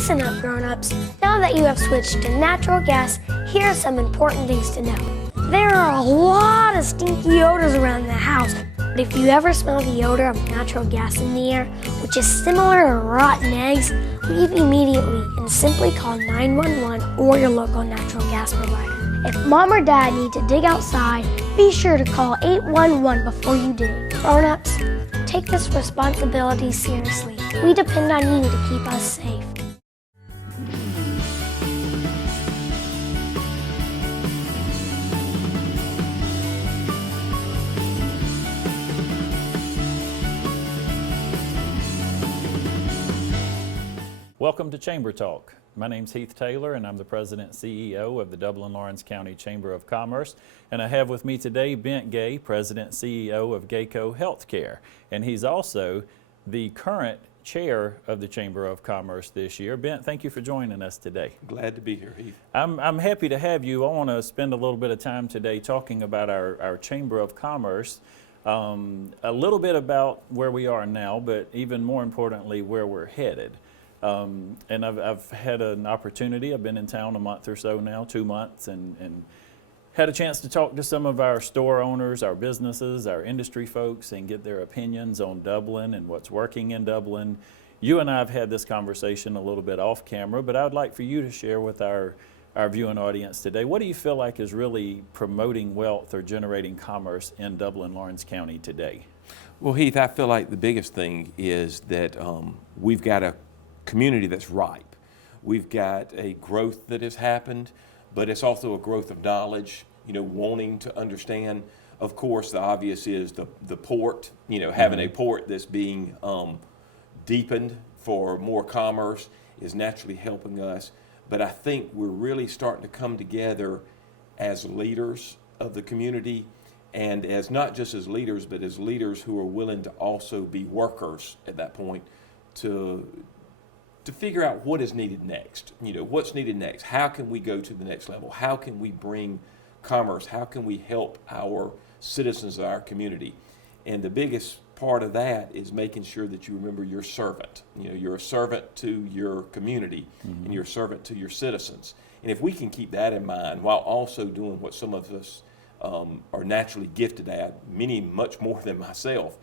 Listen up, grown-ups. Now that you have switched to natural gas, here are some important things to know. There are a lot of stinky odors around the house, but if you ever smell the odor of natural gas in the air, which is similar to rotten eggs, leave immediately and simply call 911 or your local natural gas provider. If mom or dad need to dig outside, be sure to call 811 before you dig. Grown-ups, take this responsibility seriously. We depend on you to keep us safe. Welcome to Chamber Talk. My name's Heath Taylor, and I'm the President and CEO of the Dublin-Lawrence County Chamber of Commerce. And I have with me today Bent Gay, President and CEO of Gayco Healthcare. And he's also the current chair of the Chamber of Commerce this year. Bent, thank you for joining us today. Glad to be here, Heath. I'm happy to have you. I want to spend a little bit of time today talking about our Chamber of Commerce, a little bit about where we are now, but even more importantly, where we're headed. And I've had an opportunity. I've been in town a month or so now, 2 months, and had a chance to talk to some of our store owners, our businesses, our industry folks, and get their opinions on Dublin and what's working in Dublin. You and I have had this conversation a little bit off camera, but I'd like for you to share with our viewing audience today. What do you feel like is really promoting wealth or generating commerce in Dublin-Lawrence County today? Well, Heath, I feel like the biggest thing is that we've got a community that's ripe. We've got a growth that has happened, but it's also a growth of knowledge, wanting to understand. Of course, the obvious is the port, having a port that's being deepened for more commerce is naturally helping us. But I think we're really starting to come together as leaders of the community, and as not just as leaders, but as leaders who are willing to also be workers at that point to figure out what is needed next. What's needed next? How can we go to the next level? How can we bring commerce? How can we help our citizens of our community? And the biggest part of that is making sure that you remember your servant. You're a servant to your community, and you're a servant to your citizens. And if we can keep that in mind while also doing what some of us are naturally gifted at, many much more than myself,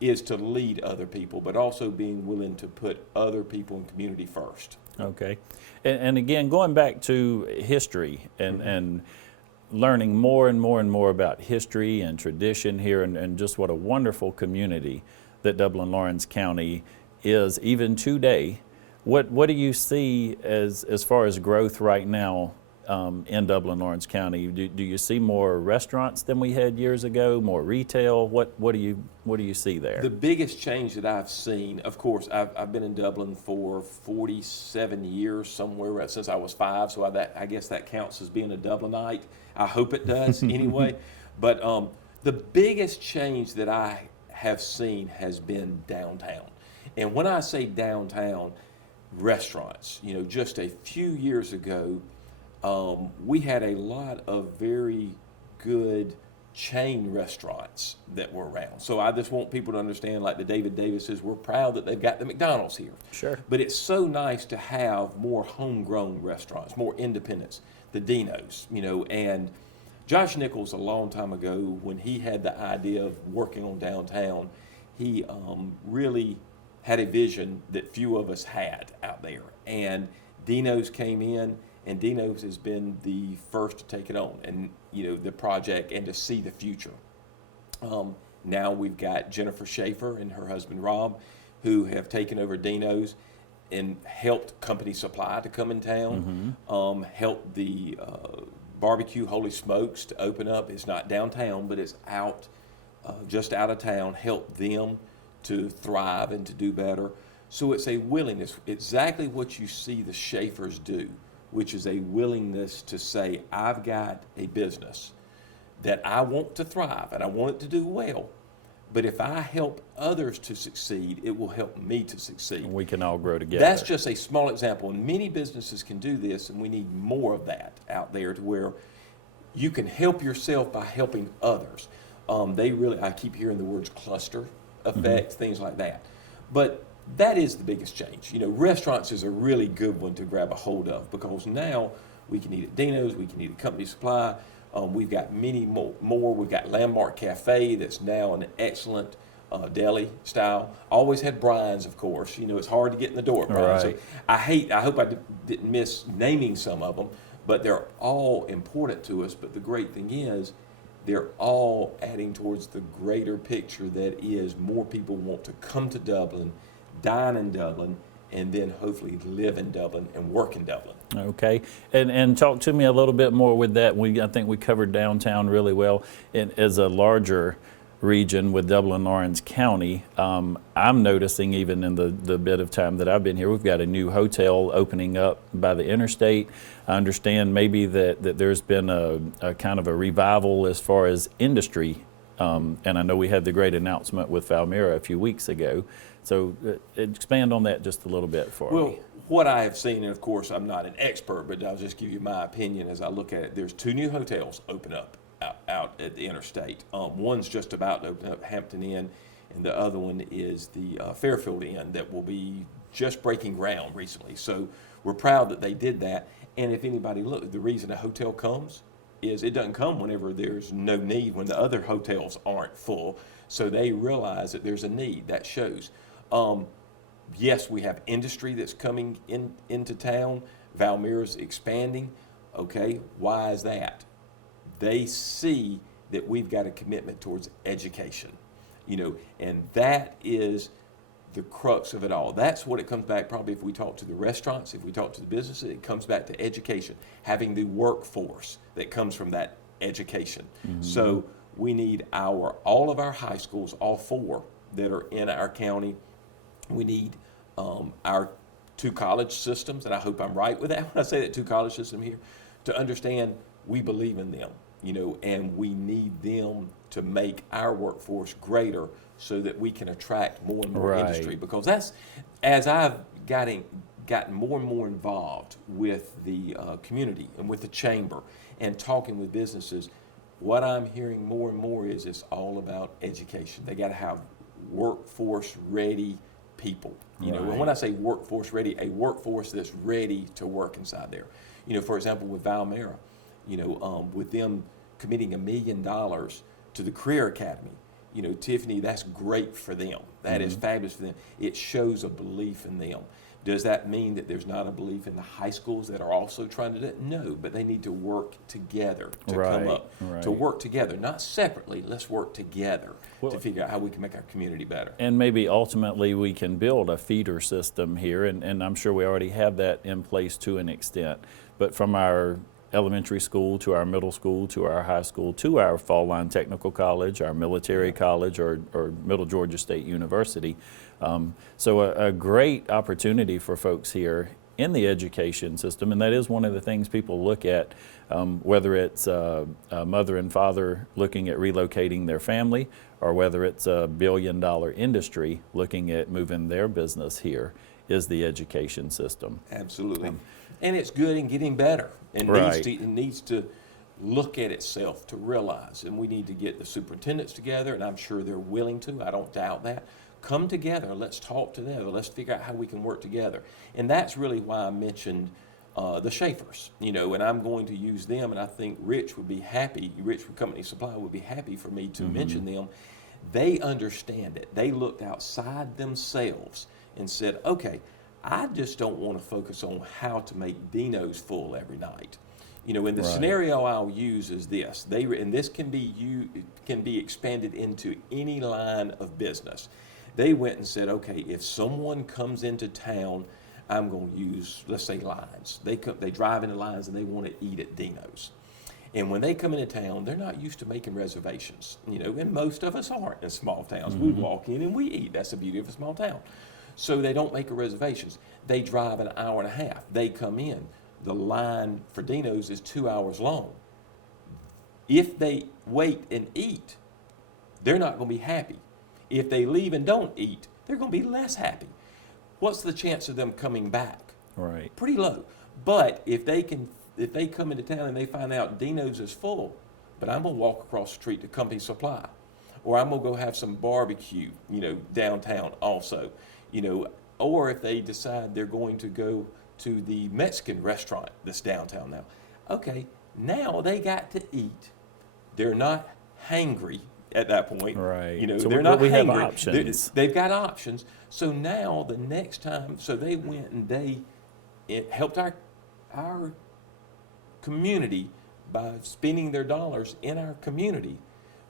is to lead other people, but also being willing to put other people and community first. Okay. And again, going back to history and learning more and more and more about history and tradition here, and just what a wonderful community that Dublin-Lawrence County is even today. What do you see as far as growth right now in Dublin-Lawrence County? Do you see more restaurants than we had years ago, more retail? What do you see there? The biggest change that I've seen, of course, I've been in Dublin for 47 years, somewhere since I was 5, so I guess that counts as being a Dublinite. I hope it does anyway. But the biggest change that I have seen has been downtown. And when I say downtown, restaurants, just a few years ago, we had a lot of very good chain restaurants that were around. So I just want people to understand, like the David Davises, we're proud that they've got the McDonald's here. Sure. But it's so nice to have more homegrown restaurants, more independents, the Dino's, and Josh Nichols, a long time ago, when he had the idea of working on downtown, he really had a vision that few of us had out there. And Dino's came in, and Dino's has been the first to take it on, and the project, and to see the future. Now we've got Jennifer Schaefer and her husband Rob, who have taken over Dino's and helped Company Supply to come in town, helped the barbecue Holy Smokes to open up. It's not downtown, but it's out, just out of town, helped them to thrive and to do better. So it's a willingness, exactly what you see the Schaefers do, which is a willingness to say, I've got a business that I want to thrive and I want it to do well, but if I help others to succeed, it will help me to succeed. And we can all grow together. That's just a small example, and many businesses can do this, and we need more of that out there, to where you can help yourself by helping others. I keep hearing the words cluster effect, things like that. But that is the biggest change. Restaurants is a really good one to grab a hold of, because now we can eat at Dino's, we can eat at Company Supply. We've got many more. We've got Landmark Cafe that's now an excellent deli style. Always had Brian's, of course. It's hard to get in the door at Brian's. Right. So I hope I didn't miss naming some of them, but they're all important to us. But the great thing is, they're all adding towards the greater picture that is more people want to come to Dublin, dine in Dublin, and then hopefully live in Dublin and work in Dublin. Okay, and talk to me a little bit more with that. I think we covered downtown really well. As a larger region with Dublin-Laurens County, I'm noticing even in the bit of time that I've been here, we've got a new hotel opening up by the interstate. I understand maybe that there's been a kind of a revival as far as industry, and I know we had the great announcement with Valmera a few weeks ago. So expand on that just a little bit for me. Well, what I have seen, and of course I'm not an expert, but I'll just give you my opinion as I look at it. There's 2 new hotels open up out at the interstate. One's just about to open up, Hampton Inn, and the other one is the Fairfield Inn that will be just breaking ground recently. So we're proud that they did that. And if anybody look, the reason a hotel comes is it doesn't come whenever there's no need, when the other hotels aren't full. So they realize that there's a need. That shows. Yes, we have industry that's coming into town. Valmera's expanding. Okay, why is that? They see that we've got a commitment towards education, and that is the crux of it all. That's what it comes back, probably if we talk to the restaurants, if we talk to the businesses, it comes back to education, having the workforce that comes from that education. Mm-hmm. So we need all of our high schools, all 4 that are in our county. We need our 2 college systems, and I hope I'm right with that when I say that 2 college system here, to understand we believe in them, and we need them to make our workforce greater so that we can attract more and more industry. Because that's, as I've gotten more and more involved with the community and with the chamber and talking with businesses, what I'm hearing more and more is it's all about education. They got to have workforce ready people. And when I say workforce ready, a workforce that's ready to work inside there. For example, with Valmera, with them committing $1 million to the Career Academy, Tiffany, that's great for them. That is fabulous for them. It shows a belief in them. Does that mean that there's not a belief in the high schools that are also trying to do it? No, but they need to work together to come up. To work together, not separately. Let's work together to figure out how we can make our community better. And maybe ultimately we can build a feeder system here, and I'm sure we already have that in place to an extent. But from our elementary school to our middle school to our high school to our Fall Line Technical College, our military college, or Middle Georgia State University. So a great opportunity for folks here in the education system, and that is one of the things people look at, whether it's a mother and father looking at relocating their family, or whether it's a billion-dollar industry looking at moving their business here, is the education system. Absolutely. And it's good and getting better, and it needs to look at itself to realize, and we need to get the superintendents together, and I'm sure they're willing to, I don't doubt that. Come together, let's talk together, let's figure out how we can work together. And that's really why I mentioned the Schaefers, and I'm going to use them, and I think Rich would be happy, Rich from Company Supply would be happy for me to mention them. They understand it. They looked outside themselves and said, okay, I just don't want to focus on how to make Dino's full every night. And the scenario I'll use is this. And this can be expanded into any line of business. They went and said, okay, if someone comes into town, I'm going to use, let's say, Lions. They drive into Lions and they want to eat at Dino's. And when they come into town, they're not used to making reservations, and most of us aren't in small towns. We walk in and we eat. That's the beauty of a small town. So they don't make reservations. They drive an hour and a half. They come in. The line for Dino's is 2 hours long. If they wait and eat, they're not going to be happy. If they leave and don't eat, they're going to be less happy. What's the chance of them coming back? Right. Pretty low. But if they come into town and they find out Dino's is full, but I'm going to walk across the street to Company Supply, or I'm going to go have some barbecue, downtown also. or if they decide they're going to go to the Mexican restaurant that's downtown now. Okay, now they got to eat. They're not hangry at that point. Right. You know, So they're not we have hangry. options. They've got options. So now the next time, so they went and it helped our community by spending their dollars in our community,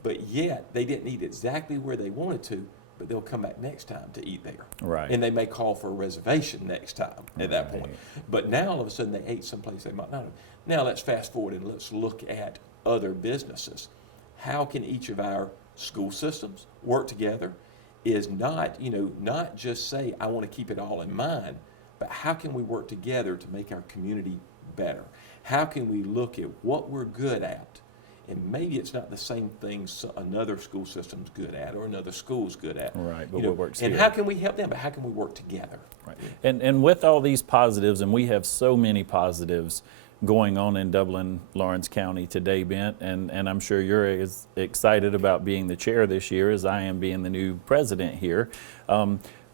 but yet they didn't eat exactly where they wanted to, but they'll come back next time to eat there. Right. And they may call for a reservation next time at that Right. point. But now all of a sudden they ate someplace they might not have. Now let's fast forward and let's look at other businesses. How can each of our school systems work together? Is not, not just say, I want to keep it all in mind, but how can we work together to make our community better? How can we look at what we're good at? And maybe it's not the same thing another school system's good at or another school's good at. Right, but what works And here. how can we help them? But how can we work together? Right. And with all these positives, and we have so many positives going on in Dublin, Lawrence County today, Bent, and I'm sure you're as excited about being the chair this year as I am being the new president here.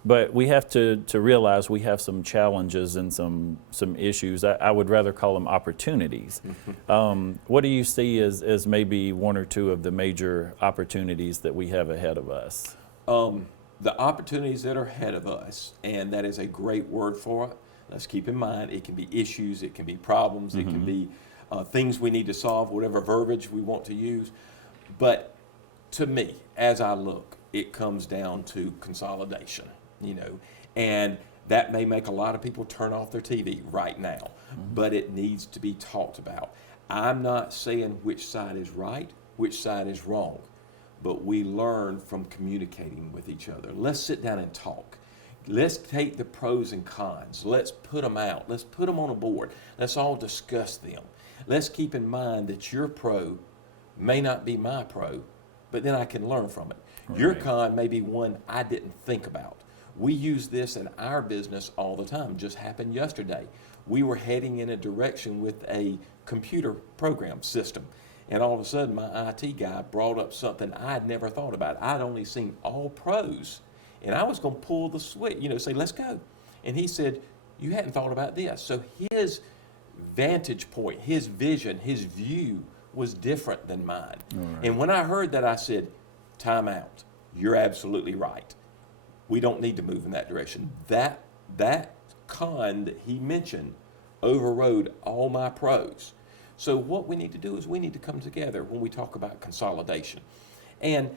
But we have to realize we have some challenges and some issues. I would rather call them opportunities. What do you see as maybe one or two of the major opportunities that we have ahead of us? The opportunities that are ahead of us, and that is a great word for it. Let's keep in mind, it can be issues, it can be problems, it can be things we need to solve, whatever verbiage we want to use. But to me, as I look, it comes down to consolidation, and that may make a lot of people turn off their TV right now, but it needs to be talked about. I'm not saying which side is right, which side is wrong, but we learn from communicating with each other. Let's sit down and talk. Let's take the pros and cons. Let's put them out. Let's put them on a board. Let's all discuss them. Let's keep in mind that your pro may not be my pro, but then I can learn from it. Right. Your con may be one I didn't think about. We use this in our business all the time. Just happened yesterday. We were heading in a direction with a computer program system, and all of a sudden my IT guy brought up something I'd never thought about. I'd only seen all pros. And I was going to pull the switch, say, let's go. And he said, you hadn't thought about this. So his vantage point, his vision, his view was different than mine. Right. And when I heard that, I said, time out. You're absolutely right. We don't need to move in that direction. That con that he mentioned overrode all my pros. So what we need to do is we need to come together when we talk about consolidation. And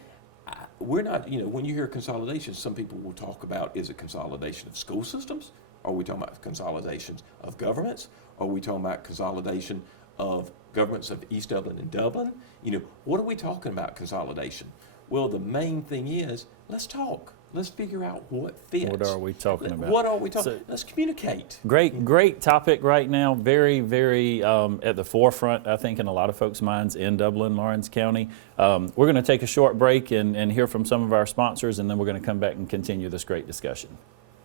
we're not, when you hear consolidation, some people will talk about, is it consolidation of school systems? Are we talking about consolidations of governments? Are we talking about consolidation of governments of East Dublin and Dublin? What are we talking about consolidation? Well, the main thing is, let's talk. Let's figure out what fits. What are we talking about? What are we talking? Let's communicate. Great topic right now. Very, very at the forefront, I think, in a lot of folks' minds in Dublin, Lawrence County. We're going to take a short break and hear from some of our sponsors, and then we're going to come back and continue this great discussion.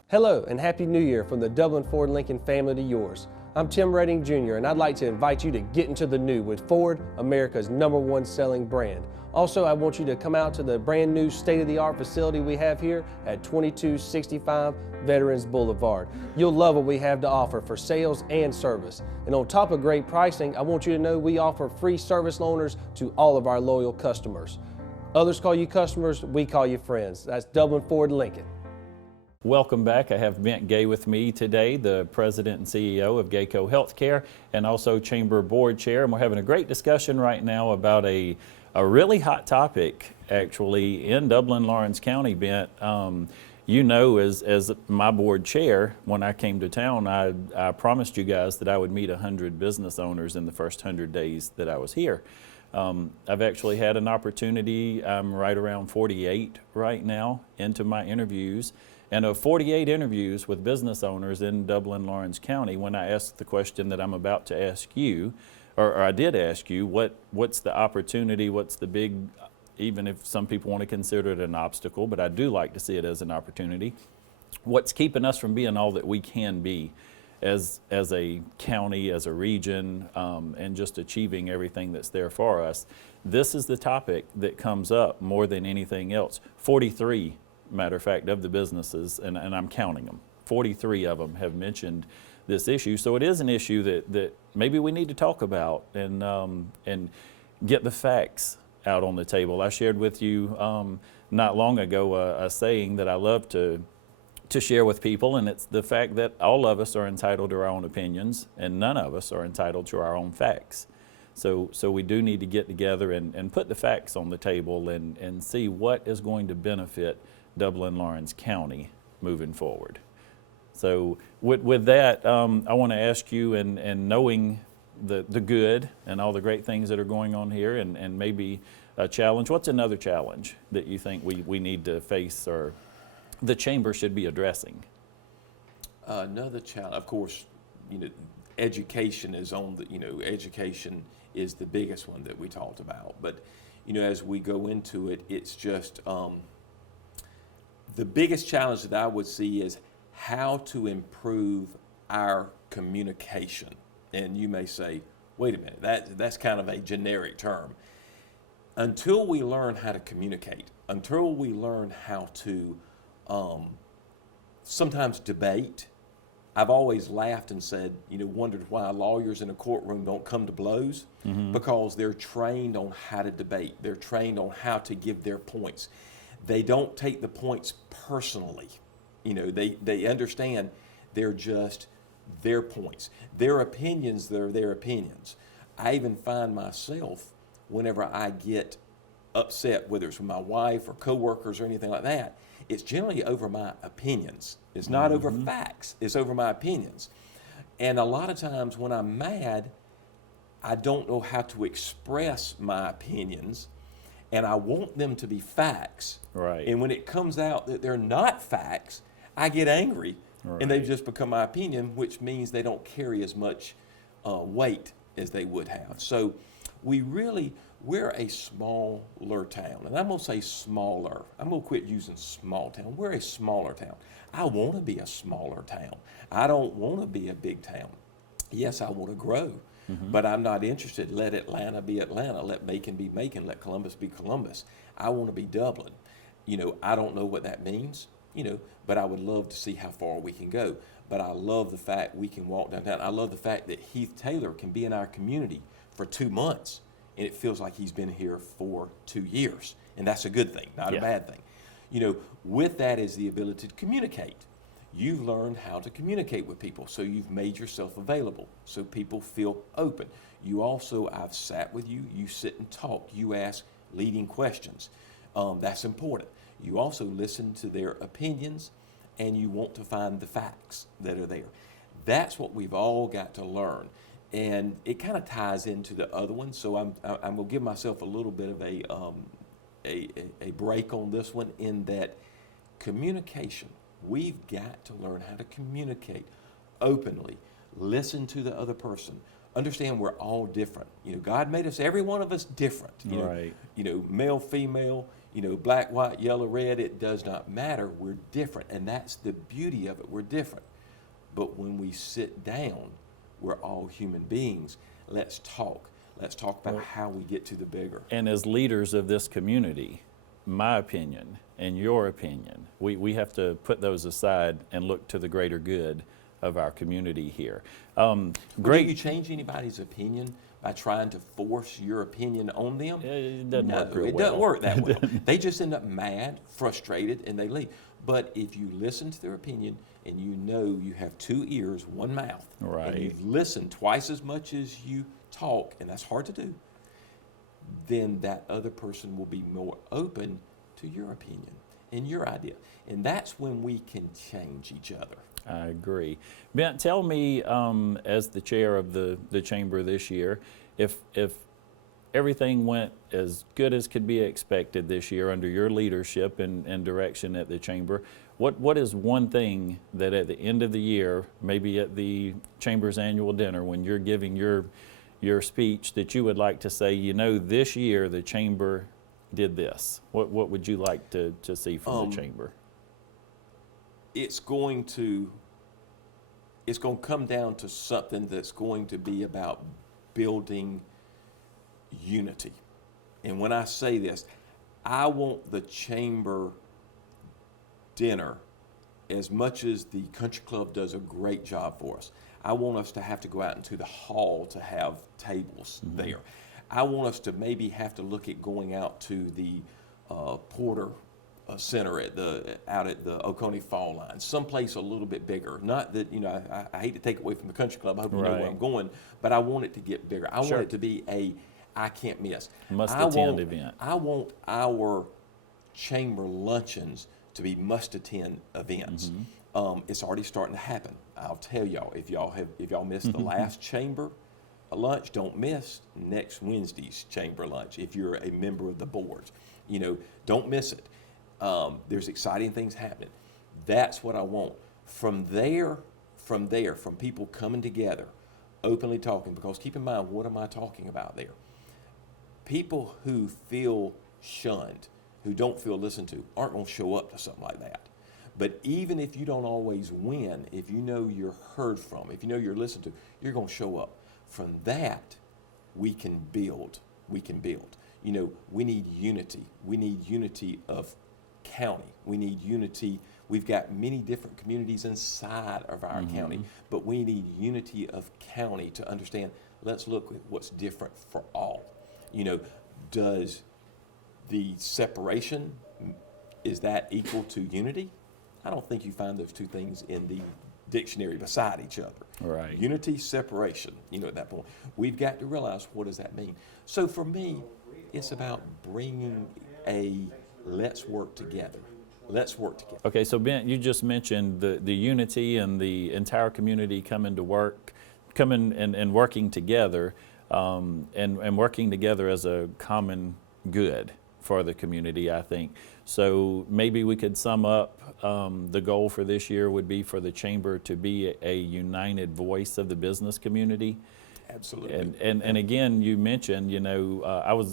Hello and Happy New Year from the Dublin Ford Lincoln family to yours. I'm Tim Redding Jr. and I'd like to invite you to get into the new with Ford, America's #1 selling brand. Also, I want you to come out to the brand new state-of-the-art facility we have here at 2265 Veterans Boulevard. You'll love what we have to offer for sales and service. And on top of great pricing, I want you to know we offer free service loaners to all of our loyal customers. Others call you customers, we call you friends. That's Dublin Ford Lincoln. Welcome back. I have Bent Gay with me today, the President and CEO of Geico Healthcare and also Chamber Board Chair. And we're having a great discussion right now about a really hot topic, actually, in Dublin, Lawrence County, Bent. As my board chair, when I came to town, I promised you guys that I would meet 100 business owners in the first 100 days that I was here. I've actually had an opportunity. I'm right around 48 right now into my interviews. And of 48 interviews with business owners in Dublin, Lawrence County, when I asked the question that I'm about to ask you, or I did ask you, what's the opportunity, what's the big, even if some people want to consider it an obstacle, but I do like to see it as an opportunity, what's keeping us from being all that we can be as a county, as a region, and just achieving everything that's there for us. This is the topic that comes up more than anything else. 43, matter of fact, of the businesses, and I'm counting them, 43 of them have mentioned this issue. So it is an issue that maybe we need to talk about and get the facts out on the table. I shared with you not long ago a saying that I love to share with people, and it's the fact that all of us are entitled to our own opinions and none of us are entitled to our own facts. So we do need to get together and put the facts on the table and see what is going to benefit Dublin-Laurens County moving forward. So with that, I want to ask you, and knowing the good and all the great things that are going on here, and maybe a challenge, what's another challenge that you think we need to face or the chamber should be addressing? Another challenge, of course, education is education is the biggest one that we talked about. But, as we go into it, it's just the biggest challenge that I would see is how to improve our communication. And you may say, wait a minute, that's kind of a generic term. Until we learn how to communicate, until we learn how to sometimes debate. I've always laughed and said, wondered why lawyers in a courtroom don't come to blows, because they're trained on how to debate. They're trained on how to give their points. They don't take the points personally. They understand they're just their points. Their opinions, they're their opinions. I even find myself, whenever I get upset, whether it's with my wife or coworkers or anything like that, it's generally over my opinions. It's not over facts, it's over my opinions. And a lot of times when I'm mad, I don't know how to express my opinions, and I want them to be facts. Right. And when it comes out that they're not facts, I get angry, and they've just become my opinion, which means they don't carry as much weight as they would have. So we're a smaller town, and I'm going to say smaller. I'm going to quit using small town. We're a smaller town. I want to be a smaller town. I don't want to be a big town. Yes, I want to grow, but I'm not interested. Let Atlanta be Atlanta. Let Macon be Macon. Let Columbus be Columbus. I want to be Dublin. I don't know what that means, but I would love to see how far we can go. But I love the fact we can walk downtown. I love the fact that Heath Taylor can be in our community for 2 months, and it feels like he's been here for 2 years. And that's a good thing, not a bad thing. With that is the ability to communicate. You've learned how to communicate with people, so you've made yourself available, so people feel open. You also, I've sat with you, you sit and talk, you ask leading questions. That's important. You also listen to their opinions, and you want to find the facts that are there. That's what we've all got to learn. And it kind of ties into the other one, so I'm going to give myself a little bit of a break on this one, in that communication. We've got to learn how to communicate openly, listen to the other person, understand we're all different. God made us, every one of us, different. Right. Male, female, black, white, yellow, red, it does not matter. We're different, and that's the beauty of it. We're different. But when we sit down, we're all human beings. Let's talk. Let's talk about how we get to the bigger. And as leaders of this community, my opinion and your opinion, we have to put those aside and look to the greater good of our community here. Great. Do you change anybody's opinion by trying to force your opinion on them? It doesn't work real it well. doesn't work that well. They just end up mad, frustrated, and they leave. But if you listen to their opinion, and you have 2 ears, 1 mouth, and you've listened twice as much as you talk, and that's hard to do, then that other person will be more open to your opinion and your idea. And that's when we can change each other. I agree. Ben, tell me, as the chair of the chamber this year, if everything went as good as could be expected this year under your leadership and direction at the chamber, what is one thing that at the end of the year, maybe at the chamber's annual dinner, when you're giving your speech, that you would like to say, this year the chamber did this? What would you like to see from the chamber? It's going to come down to something that's going to be about building unity. And when I say this, I want the chamber dinner as much as the country club does a great job for us, I want us to have to go out into the hall to have tables there. I want us to maybe have to look at going out to the Porter Center out at the Oconee Fall Line, someplace a little bit bigger. Not that, I hate to take away from the country club. I hope you know where I'm going, but I want it to get bigger. I want it to be I can't miss. Must-attend event. I want our chamber luncheons to be must-attend events. It's already starting to happen. I'll tell y'all, if y'all missed the last chamber lunch, don't miss next Wednesday's chamber lunch. If you're a member of the boards, don't miss it. There's exciting things happening. That's what I want. From there, from people coming together, openly talking, because keep in mind, what am I talking about there? People who feel shunned, who don't feel listened to, aren't going to show up to something like that. But even if you don't always win, if you know you're heard from, if you know you're listened to, you're going to show up. From that, we can build. We need unity. We need unity of county. We need unity. We've got many different communities inside of our county, but we need unity of county to understand, let's look at what's different for all. Does the separation, is that equal to unity? I don't think you find those two things in the dictionary beside each other. Right. Unity, separation, at that point. We've got to realize, what does that mean? So for me, it's about bringing let's work together. Let's work together. Okay, so Ben, you just mentioned the unity and the entire community coming and working together, and working together as a common good for the community, I think. So maybe we could sum up, the goal for this year would be for the chamber to be a united voice of the business community. Absolutely. And again, you mentioned, I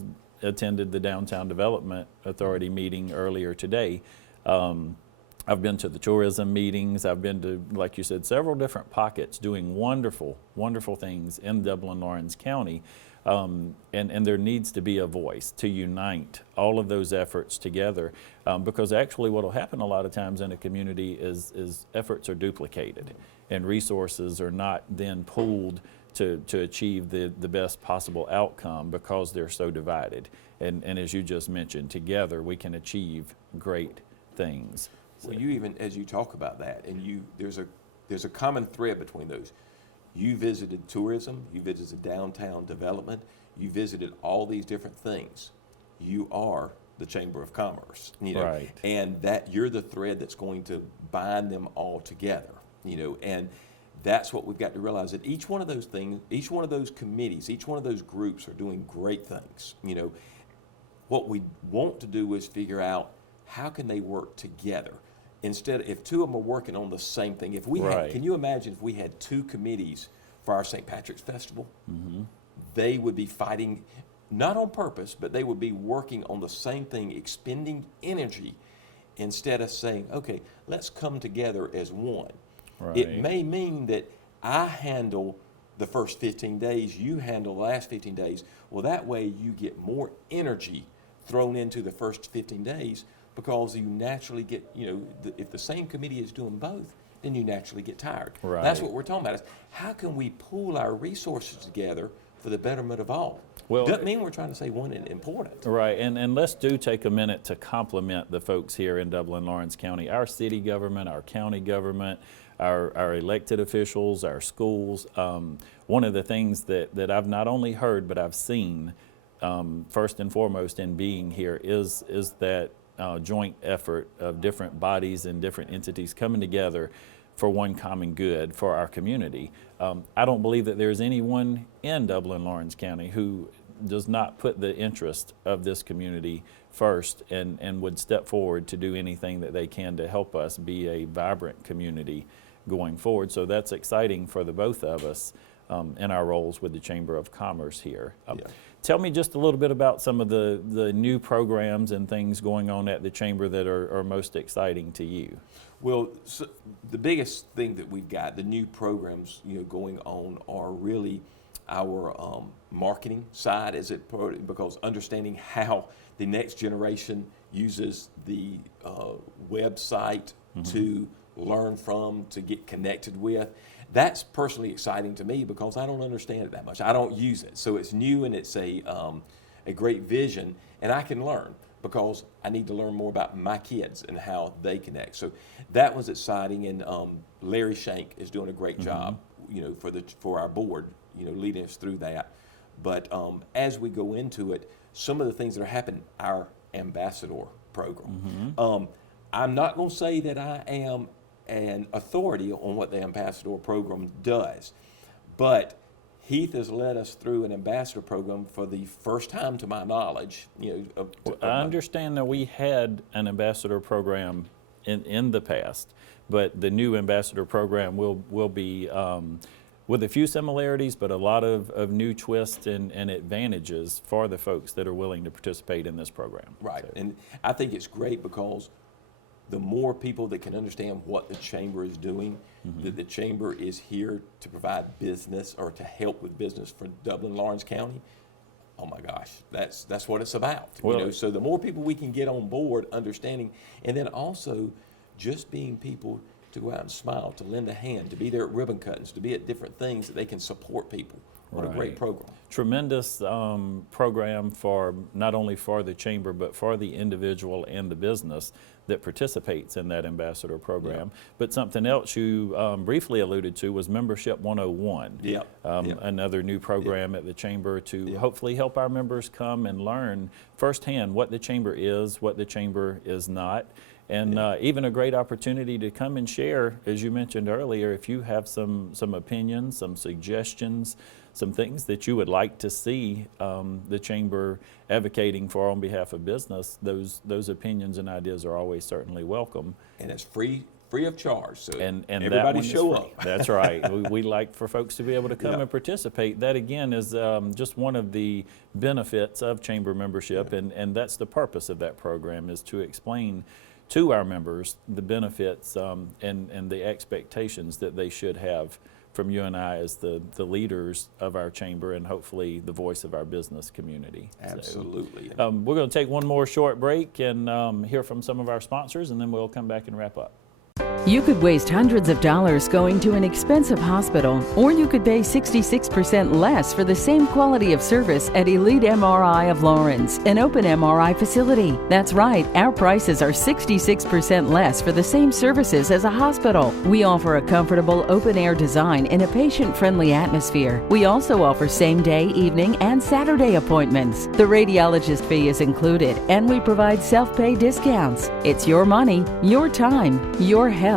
attended the Downtown Development Authority meeting earlier today. I've been to the tourism meetings. I've been to, like you said, several different pockets doing wonderful, wonderful things in Dublin-Lawrence County. And there needs to be a voice to unite all of those efforts together, because actually what will happen a lot of times in a community is efforts are duplicated and resources are not then pooled to achieve the best possible outcome because they're so divided. And as you just mentioned, together we can achieve great things. Well, you even, as you talk about that, and there's a common thread between those. You visited tourism, you visited downtown development, you visited all these different things. You are the Chamber of Commerce, Right. And that you're the thread that's going to bind them all together, and that's what we've got to realize, that each one of those things, each one of those committees, each one of those groups are doing great things. What we want to do is figure out how can they work together. Instead, if two of them are working on the same thing, can you imagine if we had two committees for our St. Patrick's Festival? They would be fighting, not on purpose, but they would be working on the same thing, expending energy, instead of saying, okay, let's come together as one. Right. It may mean that I handle the first 15 days, you handle the last 15 days. Well, that way you get more energy thrown into the first 15 days, because you naturally get, if the same committee is doing both, then you naturally get tired. Right. That's what we're talking about, is how can we pool our resources together for the betterment of all? Well, doesn't mean we're trying to say one is important. Right, and let's take a minute to compliment the folks here in Dublin-Lawrence County, our city government, our county government, our elected officials, our schools. One of the things that I've not only heard, but I've seen, first and foremost in being here, is that joint effort of different bodies and different entities coming together for one common good for our community. I don't believe that there's anyone in Dublin-Lawrence County who does not put the interest of this community first and would step forward to do anything that they can to help us be a vibrant community going forward. So that's exciting for the both of us in our roles with the Chamber of Commerce here. Tell me just a little bit about some of the new programs and things going on at the Chamber that are most exciting to you. Well, so the biggest thing that we've got, the new programs going on, are really our marketing side, because understanding how the next generation uses the website to learn from, to get connected with. That's personally exciting to me because I don't understand it that much. I don't use it. So it's new and it's a great vision, and I can learn because I need to learn more about my kids and how they connect. So that was exciting, and Larry Shank is doing a great job, for our board, leading us through that. But as we go into it, some of the things that are happening, our ambassador program. I'm not going to say that I am an authority on what the ambassador program does, but Heath has led us through an ambassador program for the first time, to my knowledge. I understand that we had an ambassador program in the past, but the new ambassador program will be with a few similarities, but a lot of new twists and advantages for the folks that are willing to participate in this program. Right, So, and I think it's great because the more people that can understand what the chamber is doing, that the chamber is here to provide business or to help with business for Dublin, Lawrence County, oh my gosh, that's what it's about. Well, so the more people we can get on board understanding, and then also just being people to go out and smile, to lend a hand, to be there at ribbon cuttings, to be at different things that they can support people. What a great Right. program. Tremendous program for not only for the chamber, but for the individual and the business that participates in that ambassador program. But something else you briefly alluded to was Membership 101. Yep. Yep. Another new program at the chamber to hopefully help our members come and learn firsthand what the chamber is, what the chamber is not. And even a great opportunity to come and share, as you mentioned earlier, if you have some opinions, some suggestions, some things that you would like to see the chamber advocating for on behalf of business, those opinions and ideas are always certainly welcome. And it's free of charge, so And that everybody one is show free. up. That's right. We like for folks to be able to come Yeah. and participate. That again is just one of the benefits of chamber membership, and that's the purpose of that program, is to explain to our members the benefits and the expectations that they should have from you and I as the leaders of our chamber, and hopefully the voice of our business community. Absolutely. So, we're going to take one more short break and hear from some of our sponsors, and then we'll come back and wrap up. You could waste hundreds of dollars going to an expensive hospital, or you could pay 66% less for the same quality of service at Elite MRI of Lawrence, an open MRI facility. That's right, our prices are 66% less for the same services as a hospital. We offer a comfortable open-air design in a patient-friendly atmosphere. We also offer same-day, evening, and Saturday appointments. The radiologist fee is included, and we provide self-pay discounts. It's your money, your time, your health,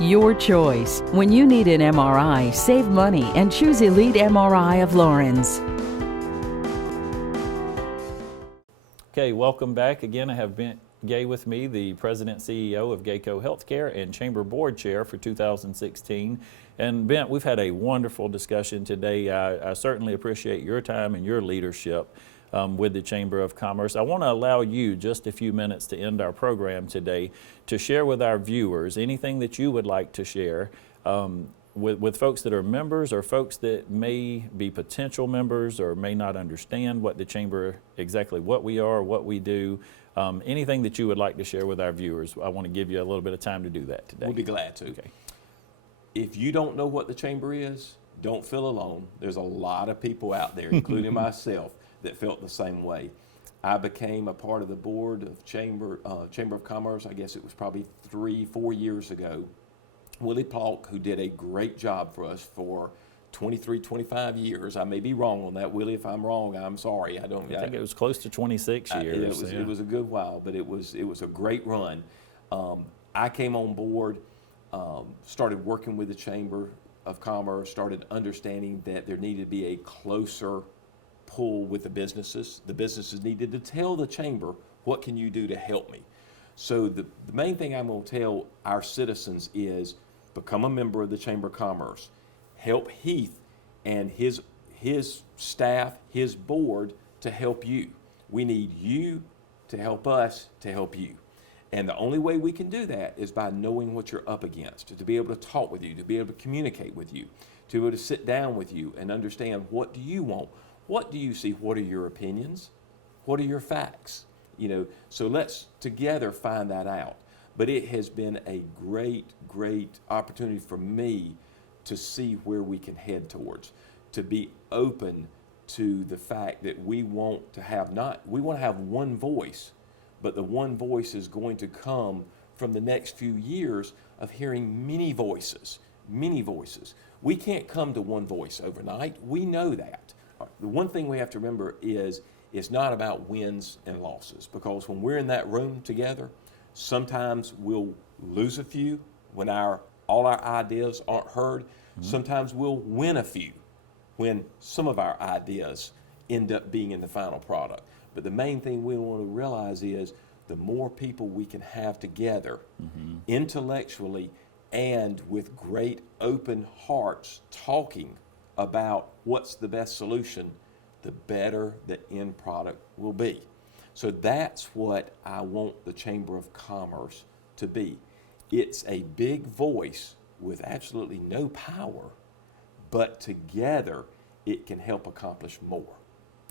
your choice. When you need an MRI, save money and choose Elite MRI of Lawrence. Okay, welcome back. Again, I have Bent Gay with me, the President CEO of Gayco Healthcare and Chamber Board Chair for 2016. And Bent, we've had a wonderful discussion today. I certainly appreciate your time and your leadership with the Chamber of Commerce. I want to allow you just a few minutes to end our program today to share with our viewers anything that you would like to share with folks that are members or folks that may be potential members or may not understand what the Chamber, exactly what we are, what we do. Anything that you would like to share with our viewers, I want to give you a little bit of time to do that today. We'll be glad to. Okay. If you don't know what the chamber is, don't feel alone. There's a lot of people out there, including myself, that felt the same way. I became a part of the board of Chamber of Commerce, I guess it was probably 3-4 years ago. Willie Plonk, who did a great job for us for 23, 25 years. I may be wrong on that, Willie. If I'm wrong, I'm sorry. I think it was close to 26 years. It was a good while, but it was a great run. I came on board, started working with the Chamber of Commerce, started understanding that there needed to be a closer pull with the businesses. The businesses needed to tell the Chamber, what can you do to help me? So the main thing I'm going to tell our citizens is become a member of the Chamber of Commerce. Help Heath and his staff, his board to help you. We need you to help us to help you. And the only way we can do that is by knowing what you're up against, to be able to talk with you, to be able to communicate with you, to be able to sit down with you and understand, what do you want? What do you see? What are your opinions? What are your facts? So let's together find that out. but it has been a great opportunity for me to see where we can head towards, to be open to the fact that we want to have one voice, but the one voice is going to come from the next few years of hearing many voices. We can't come to one voice overnight. We know that. The one thing we have to remember is it's not about wins and losses, because when we're in that room together, sometimes we'll lose a few when all our ideas aren't heard. Sometimes we'll win a few when some of our ideas end up being in the final product. But the main thing we want to realize is the more people we can have together intellectually and with great open hearts talking about what's the best solution, the better the end product will be. So that's what I want the Chamber of Commerce to be. It's a big voice with absolutely no power, but together it can help accomplish more.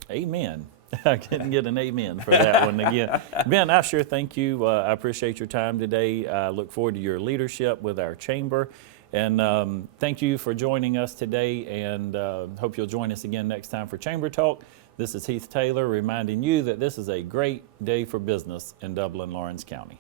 Amen. I couldn't get an amen for that one again. Ben, I sure thank you. I appreciate your time today. I look forward to your leadership with our chamber. And thank you for joining us today, and hope you'll join us again next time for Chamber Talk. This is Heath Taylor reminding you that this is a great day for business in Dublin, Lawrence County.